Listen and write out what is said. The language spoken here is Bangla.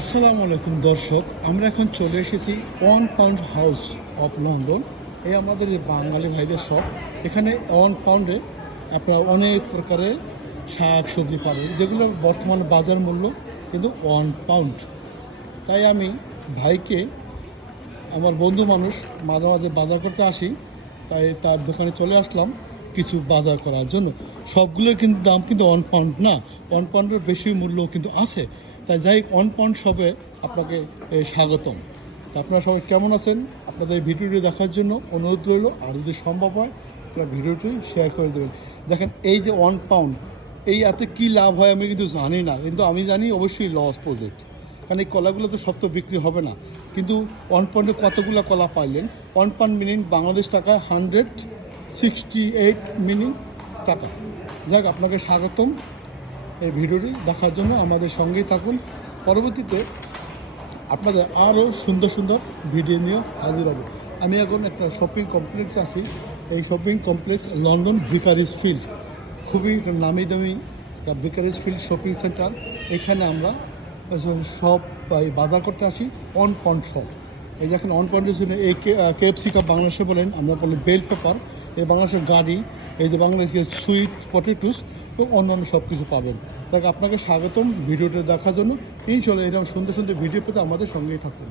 আসসালামু আলাইকুম দর্শক, আমরা এখন চলে এসেছি one pound house of London. এই আমাদের যে বাঙালি ভাইদের শপ, এখানে ওয়ান পাউন্ডে আপনারা অনেক প্রকারের শাক সবজি পাবেন, যেগুলোর বর্তমানে বাজার মূল্য কিন্তু 1 পাউন্ড। তাই আমি ভাইকে, আমার বন্ধু মানুষ, মাঝে মাঝে বাজার করতে আসি, তাই তার দোকানে চলে আসলাম কিছু বাজার করার জন্য। সবগুলোর কিন্তু দাম কিন্তু 1 পাউন্ড না, 1 পাউন্ডের বেশি মূল্য কিন্তু আছে। তাই যাই 1 পাউন্ড শপে আপনাকে স্বাগতম। তা আপনারা সবাই কেমন আছেন? আপনাদের এই ভিডিওটি দেখার জন্য অনুরোধ রইল, আর যদি সম্ভব হয় আপনারা ভিডিওটি শেয়ার করে দেবেন। দেখেন, এই যে 1 পাউন্ড, এই এতে কী লাভ হয় আমি কিন্তু জানি না, কিন্তু আমি জানি অবশ্যই লস প্রজেক্ট, কারণ এই কলাগুলো তো সব তো বিক্রি হবে না। কিন্তু 1 পাউন্ডে কতগুলো কলা পাইলেন? 1 পাউন্ড মিনিং বাংলাদেশ টাকায় 168 মিনিং টাকা। যাক, আপনাকে স্বাগতম এই ভিডিওটি দেখার জন্য। আমাদের সঙ্গেই থাকুন, পরবর্তীতে আপনাদের আরও সুন্দর সুন্দর ভিডিও নিয়ে হাজির হবে। আমি এখন একটা শপিং কমপ্লেক্সে আছি। এই শপিং কমপ্লেক্স লন্ডন ভিকারিজ ফিল্ড, খুবই নামি দামি একটা ভিকারিজ ফিল্ড শপিং সেন্টার। এখানে আমরা সব বাজার করতে আসি 1 পাউন্ড শপ। এই যে এখন 1 পাউন্ডের জন্য এই কেএফসি কাপ বাংলাদেশে বলেন, আমরা বলি বেল পেপার, এই বাংলাদেশের গাড়ি, এই যে বাংলাদেশের সুইট পটেটোস ও অন্যান্য সব কিছু পাবেন। তাই আপনাকে স্বাগতম ভিডিওটা দেখার জন্য। ইনশাল্লাহ এরকম সুন্দর সুন্দর ভিডিও পেতে আমাদের সঙ্গেই থাকুন।